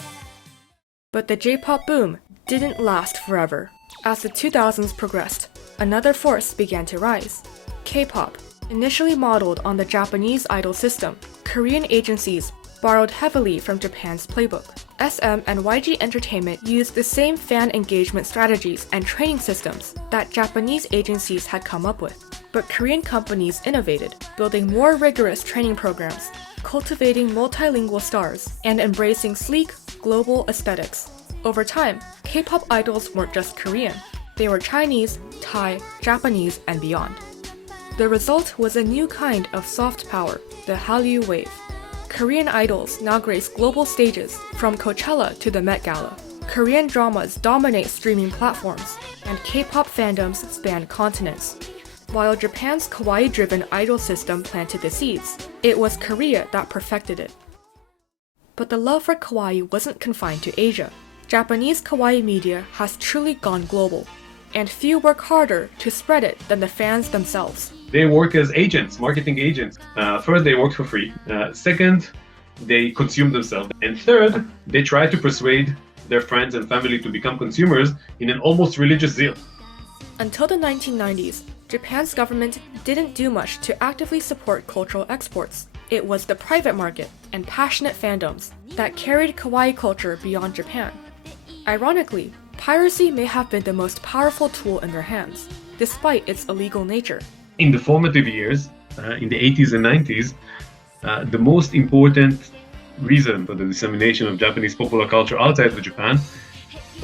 But the J-pop boom didn't last forever. As the 2000s progressed, another force began to rise: K-pop. Initially modeled on the Japanese idol system, Korean agencies borrowed heavily from Japan's playbook. SM and YG Entertainment used the same fan engagement strategies and training systems that Japanese agencies had come up with. But Korean companies innovated, building more rigorous training programs, cultivating multilingual stars, and embracing sleek, global aesthetics. Over time, K-pop idols weren't just Korean. They were Chinese, Thai, Japanese, and beyond. The result was a new kind of soft power, the Hallyu wave. Korean idols now grace global stages, from Coachella to the Met Gala. Korean dramas dominate streaming platforms, and K-pop fandoms span continents. While Japan's Kawaii-driven idol system planted the seeds, it was Korea that perfected it. But the love for Kawaii wasn't confined to Asia. Japanese Kawaii media has truly gone global, and few work harder to spread it than the fans themselves. They work as agents, marketing agents. First, they work for free. Second, they consume themselves. And third, they try to persuade their friends and family to become consumers in an almost religious zeal. Until the 1990s, Japan's government didn't do much to actively support cultural exports. It was the private market and passionate fandoms that carried Kawaii culture beyond Japan. Ironically, piracy may have been the most powerful tool in their hands, despite its illegal nature. In the formative years, in the 80s and 90s, the most important reason for the dissemination of Japanese popular culture outside of Japan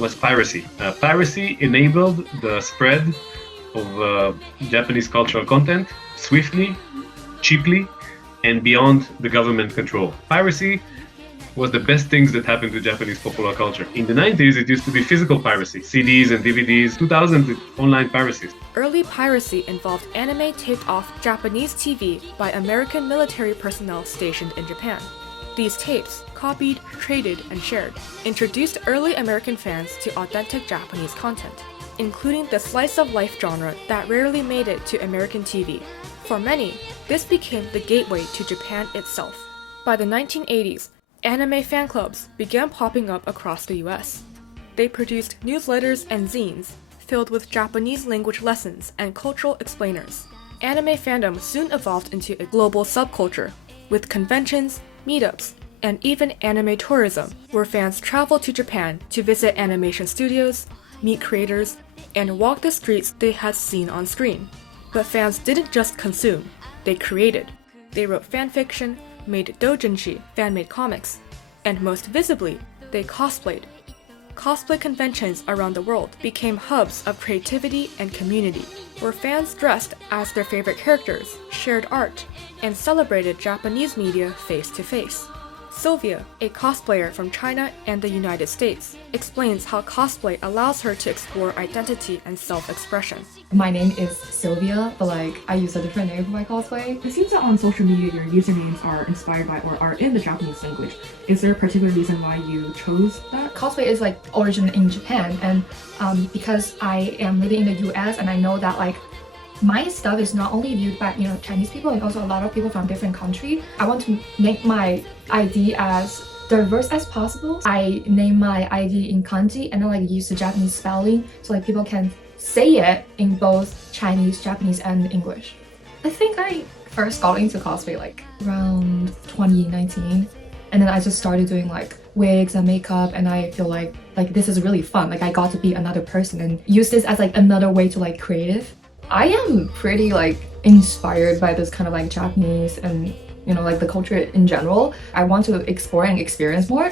was piracy. Piracy enabled the spread of Japanese cultural content swiftly, cheaply, and beyond the government control. Piracy was the best things that happened to Japanese popular culture. In the 90s, it used to be physical piracy, CDs and DVDs. 2000s, it's online piracy. Early piracy involved anime taped off Japanese TV by American military personnel stationed in Japan. These tapes, copied, traded, and shared, introduced early American fans to authentic Japanese content, including the slice-of-life genre that rarely made it to American TV. For many, this became the gateway to Japan itself. By the 1980s, anime fan clubs began popping up across the US. They produced newsletters and zines filled with Japanese language lessons and cultural explainers. Anime fandom soon evolved into a global subculture, with conventions, meetups, and even anime tourism, where fans travel to Japan to visit animation studios, meet creators, and walk the streets they had seen on screen. But fans didn't just consume, they created. They wrote fanfiction, made doujinshi, fan-made comics, and most visibly, they cosplayed. Cosplay conventions around the world became hubs of creativity and community, where fans dressed as their favorite characters, shared art, and celebrated Japanese media face-to-face. Sylvia, a cosplayer from China and the United States, explains how cosplay allows her to explore identity and self-expression. My name is Sylvia, but I use a different name for my cosplay. It seems that on social media your usernames are inspired by or are in the Japanese language. Is there a particular reason why you chose that? Cosplay is origin in Japan, and because I am living in the US and I know that my stuff is not only viewed by Chinese people and also a lot of people from different countries. I want to make my ID as diverse as possible. I name my ID in kanji and then use the Japanese spelling so people can say it in both Chinese, Japanese, and English. I think I first got into cosplay around 2019, and then I just started doing wigs and makeup, and I feel like this is really fun. I got to be another person and use this as another way to creative. I am pretty inspired by this kind of Japanese and the culture in general. I want to explore and experience more.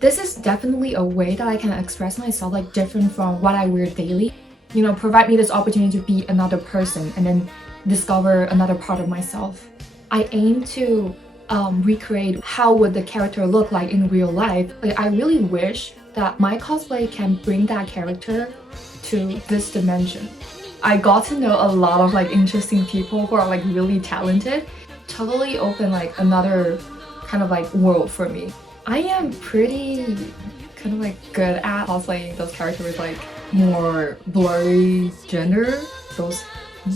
This is definitely a way that I can express myself different from what I wear daily. Provide me this opportunity to be another person and then discover another part of myself. I aim to recreate how would the character look like in real life. I really wish that my cosplay can bring that character to this dimension. I got to know a lot of interesting people who are really talented. Totally open another kind of world for me. I am pretty kind of good at cosplaying those characters with more blurry gender, those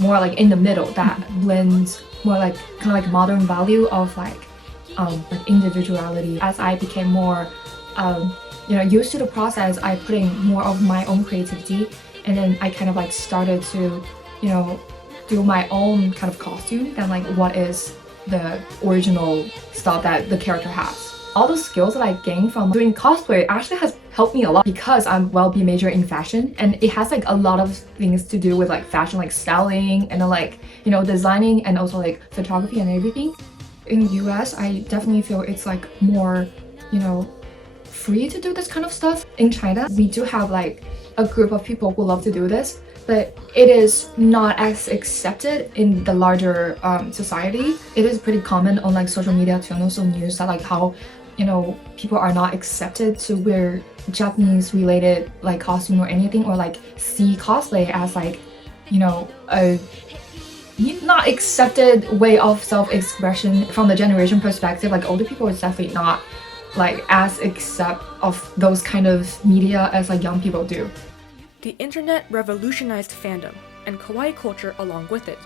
more in the middle that blends more kind of modern value of individuality. As I became more used to the process, I put in more of my own creativity, and then I kind of like started to, do my own kind of costume than like what is the original stuff that the character has. All the skills that I gained from doing cosplay actually has helped me a lot because I'm well-be major in fashion, and it has like a lot of things to do with like fashion, like styling and then like, designing and also like photography and everything. In US, I definitely feel it's like more, free to do this kind of stuff. In China, we do have like a group of people who love to do this, but it is not as accepted in the larger society. It is pretty common on like social media to also news that like how people are not accepted to wear Japanese related like costume or anything, or like see cosplay as like a not accepted way of self-expression from the generation perspective. Like older people is definitely not like as accept of those kind of media as like young people do. The internet revolutionized fandom and kawaii culture along with it.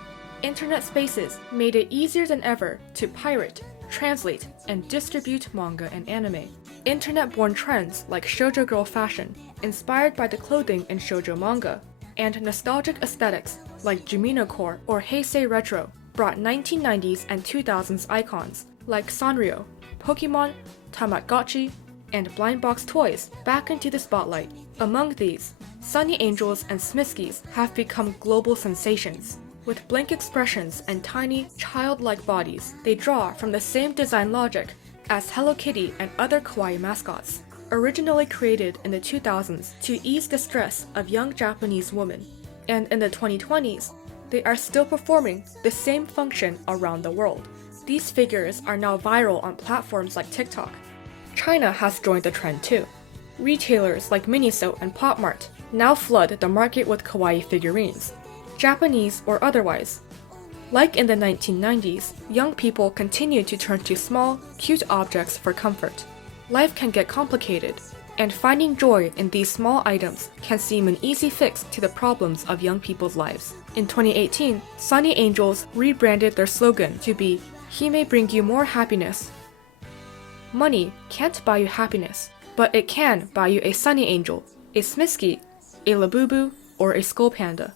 Internet spaces made it easier than ever to pirate, translate, and distribute manga and anime. Internet-born trends like shoujo girl fashion, inspired by the clothing in shoujo manga, and nostalgic aesthetics like Jumino-core or Heisei retro brought 1990s and 2000s icons like Sanrio, Pokemon, Tamagotchi, and blind box toys back into the spotlight. Among these, Sunny Angels and Smiskies have become global sensations. With blank expressions and tiny, childlike bodies, they draw from the same design logic as Hello Kitty and other kawaii mascots. Originally created in the 2000s to ease the stress of young Japanese women, and in the 2020s, they are still performing the same function around the world. These figures are now viral on platforms like TikTok. China has joined the trend too. Retailers like Miniso and Pop Mart now flood the market with kawaii figurines, Japanese or otherwise. Like in the 1990s, young people continue to turn to small, cute objects for comfort. Life can get complicated, and finding joy in these small items can seem an easy fix to the problems of young people's lives. In 2018, Sunny Angels rebranded their slogan to be, "He may bring you more happiness." Money can't buy you happiness, but it can buy you a Sunny Angel, a Smiski, a Labubu, or a Skull Panda.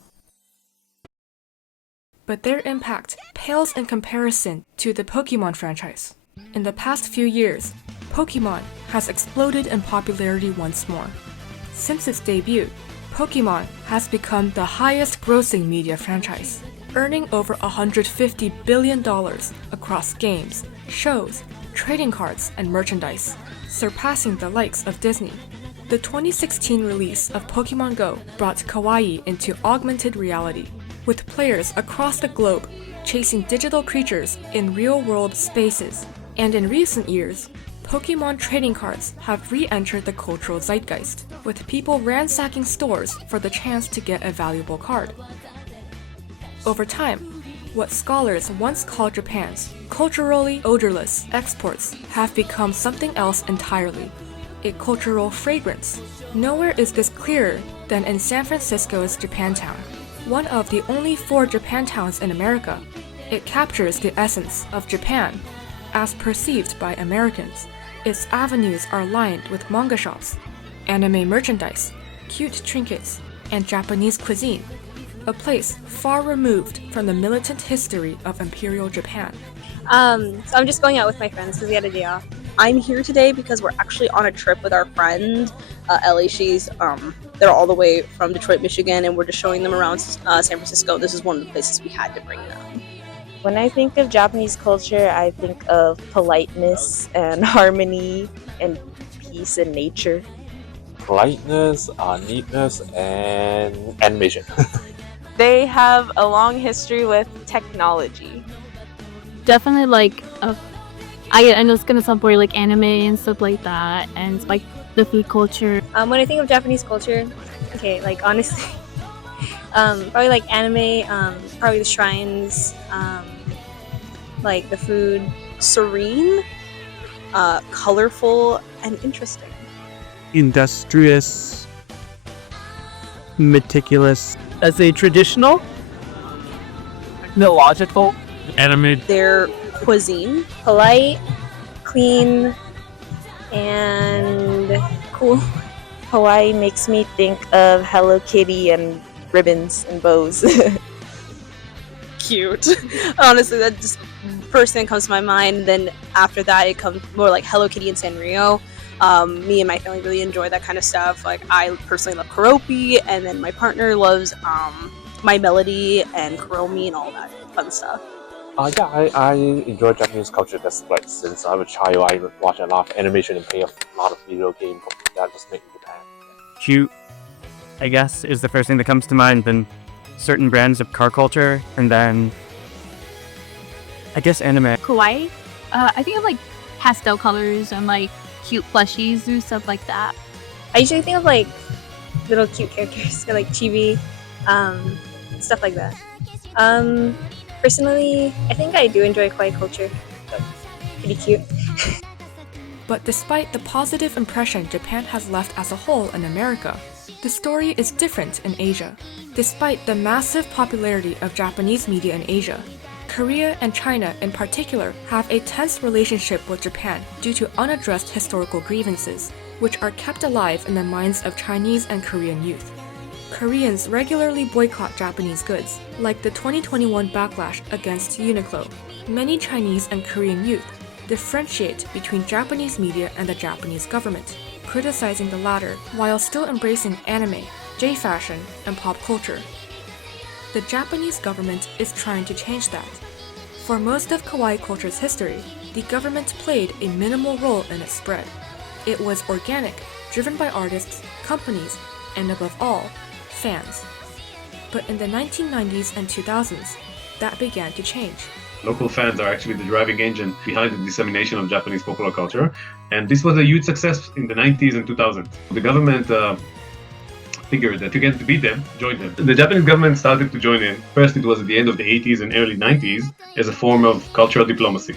But their impact pales in comparison to the Pokemon franchise. In the past few years, Pokemon has exploded in popularity once more. Since its debut, Pokemon has become the highest-grossing media franchise, earning over $150 billion across games, shows, trading cards, and merchandise, surpassing the likes of Disney. The 2016 release of Pokemon Go brought Kawaii into augmented reality, with players across the globe chasing digital creatures in real-world spaces. And in recent years, Pokemon trading cards have re-entered the cultural zeitgeist, with people ransacking stores for the chance to get a valuable card. Over time, what scholars once called Japan's culturally odorless exports have become something else entirely, a cultural fragrance. Nowhere is this clearer than in San Francisco's Japantown, one of the only 4 Japantowns in America. It captures the essence of Japan, as perceived by Americans. Its avenues are lined with manga shops, anime merchandise, cute trinkets, and Japanese cuisine, a place far removed from the militant history of Imperial Japan. So I'm just going out with my friends because we had a day off. I'm here today because we're actually on a trip with our friend, Ellie. They're all the way from Detroit, Michigan, and we're just showing them around San Francisco. This is one of the places we had to bring them. When I think of Japanese culture, I think of politeness and harmony and peace and nature. Politeness, neatness, and animation. They have a long history with technology. Definitely I know it's gonna sound boring, like anime and stuff like that, and like the food culture. When I think of Japanese culture, okay, like honestly, probably like anime, probably the shrines, like the food, serene, colorful, and interesting. Industrious, meticulous. As a traditional, illogical, anime. Their cuisine, polite, clean, and cool. Kawaii makes me think of Hello Kitty and ribbons and bows. Cute. Honestly, that just first thing that comes to my mind. Then after that, it comes more like Hello Kitty and Sanrio. Me and my family really enjoy that kind of stuff. Like I personally love Karopi, and then my partner loves My Melody and Kuromi and all that fun stuff. Yeah, I enjoy Japanese culture. That's like since I was a child, I watch a lot of animation and play a lot of video games that was made in Japan. Cute, I guess, is the first thing that comes to mind. Then certain brands of car culture, and then I guess anime. Kawaii. I think of like pastel colors and like cute plushies and stuff like that. I usually think of like little cute characters, like chibi, stuff like that. Personally, I think I do enjoy kawaii culture. So, pretty cute. But despite the positive impression Japan has left as a whole in America, the story is different in Asia. Despite the massive popularity of Japanese media in Asia, Korea and China in particular have a tense relationship with Japan due to unaddressed historical grievances, which are kept alive in the minds of Chinese and Korean youth. Koreans regularly boycott Japanese goods, like the 2021 backlash against Uniqlo. Many Chinese and Korean youth differentiate between Japanese media and the Japanese government, criticizing the latter while still embracing anime, J-fashion, and pop culture. The Japanese government is trying to change that. For most of kawaii culture's history, the government played a minimal role in its spread. It was organic, driven by artists, companies, and above all, fans. But in the 1990s and 2000s, that began to change. Local fans are actually the driving engine behind the dissemination of Japanese popular culture, and this was a huge success in the 90s and 2000s. The government figured that to get to beat them, join them. The Japanese government started to join in. First, it was at the end of the 80s and early 90s as a form of cultural diplomacy.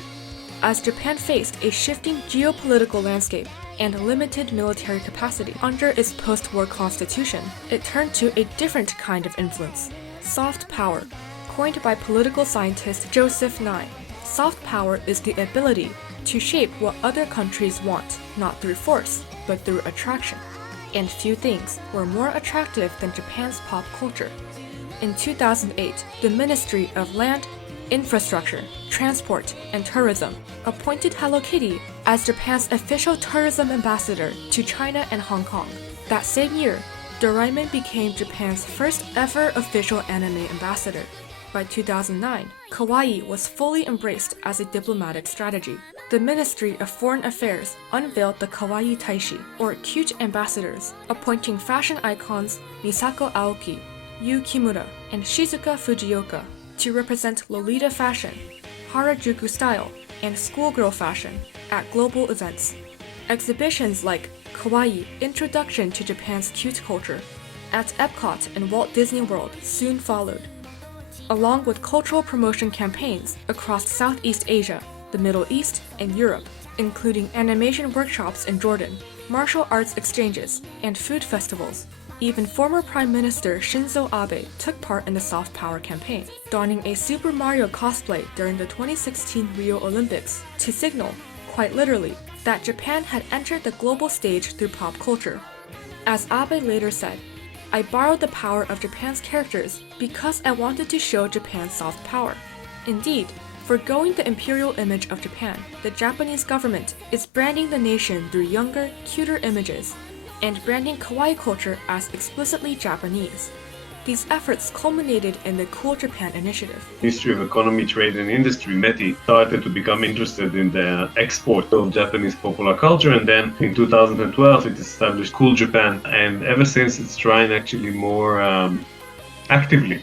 As Japan faced a shifting geopolitical landscape and limited military capacity under its post-war constitution, it turned to a different kind of influence, soft power. Coined by political scientist Joseph Nye, soft power is the ability to shape what other countries want, not through force, but through attraction. And few things were more attractive than Japan's pop culture. In 2008, the Ministry of Land, Infrastructure, Transport, and Tourism appointed Hello Kitty as Japan's official tourism ambassador to China and Hong Kong. That same year, Doraemon became Japan's first ever official anime ambassador. By 2009, Kawaii was fully embraced as a diplomatic strategy. The Ministry of Foreign Affairs unveiled the Kawaii Taishi, or cute ambassadors, appointing fashion icons Misako Aoki, Yu Kimura, and Shizuka Fujioka to represent Lolita fashion, Harajuku style, and schoolgirl fashion at global events. Exhibitions like Kawaii Introduction to Japan's Cute Culture at Epcot and Walt Disney World soon followed, along with cultural promotion campaigns across Southeast Asia, the Middle East, and Europe, including animation workshops in Jordan, martial arts exchanges, and food festivals. Even former Prime Minister Shinzo Abe took part in the soft power campaign, donning a Super Mario cosplay during the 2016 Rio Olympics to signal, quite literally, that Japan had entered the global stage through pop culture. As Abe later said, "I borrowed the power of Japan's characters because I wanted to show Japan's soft power." Indeed, forgoing the imperial image of Japan, the Japanese government is branding the nation through younger, cuter images, and branding kawaii culture as explicitly Japanese. These efforts culminated in the Cool Japan initiative. Ministry of Economy, Trade and Industry, METI, started to become interested in the export of Japanese popular culture, and then in 2012 it established Cool Japan, and ever since it's trying actually more actively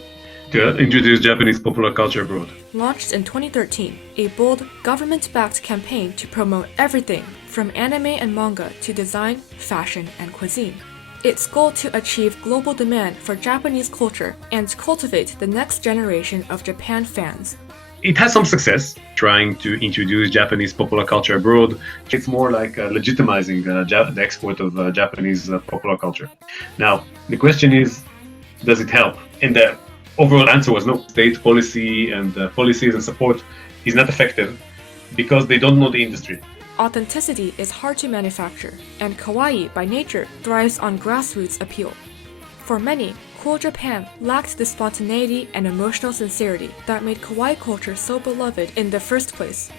to introduce Japanese popular culture abroad. Launched in 2013, a bold, government-backed campaign to promote everything from anime and manga to design, fashion, and cuisine. Its goal to achieve global demand for Japanese culture and cultivate the next generation of Japan fans. It has some success trying to introduce Japanese popular culture abroad. It's more like legitimizing the export of Japanese popular culture. Now, the question is, does it help? And the overall answer was no. State policy and policies and support is not effective because they don't know the industry. Authenticity is hard to manufacture, and kawaii by nature thrives on grassroots appeal. For many, cool Japan lacked the spontaneity and emotional sincerity that made kawaii culture so beloved in the first place.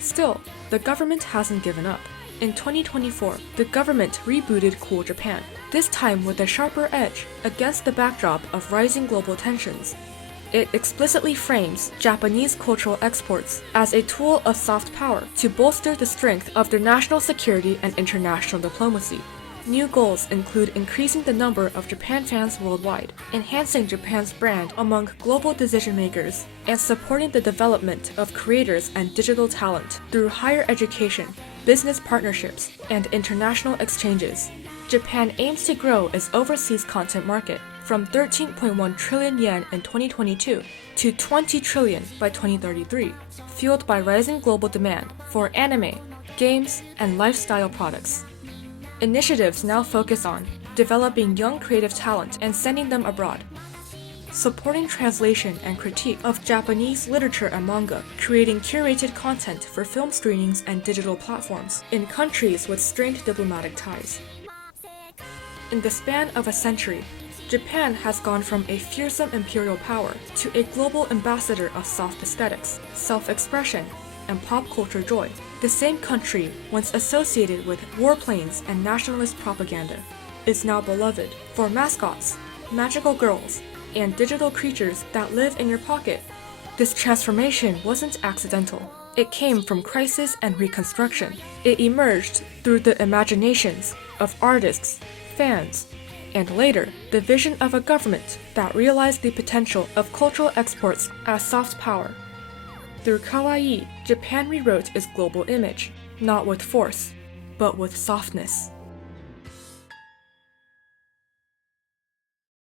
Still, the government hasn't given up. In 2024, the government rebooted Cool Japan, this time with a sharper edge against the backdrop of rising global tensions. It explicitly frames Japanese cultural exports as a tool of soft power to bolster the strength of their national security and international diplomacy. New goals include increasing the number of Japan fans worldwide, enhancing Japan's brand among global decision makers, and supporting the development of creators and digital talent through higher education, business partnerships, and international exchanges. Japan aims to grow its overseas content market from 13.1 trillion yen in 2022 to 20 trillion by 2033, fueled by rising global demand for anime, games, and lifestyle products. Initiatives now focus on developing young creative talent and sending them abroad, supporting translation and critique of Japanese literature and manga, creating curated content for film screenings and digital platforms in countries with strained diplomatic ties. In the span of a century, Japan has gone from a fearsome imperial power to a global ambassador of soft aesthetics, self-expression, and pop culture joy. The same country, once associated with warplanes and nationalist propaganda, is now beloved for mascots, magical girls, and digital creatures that live in your pocket. This transformation wasn't accidental. It came from crisis and reconstruction. It emerged through the imaginations of artists, fans, and later, the vision of a government that realized the potential of cultural exports as soft power. Through Kawaii, Japan rewrote its global image, not with force, but with softness.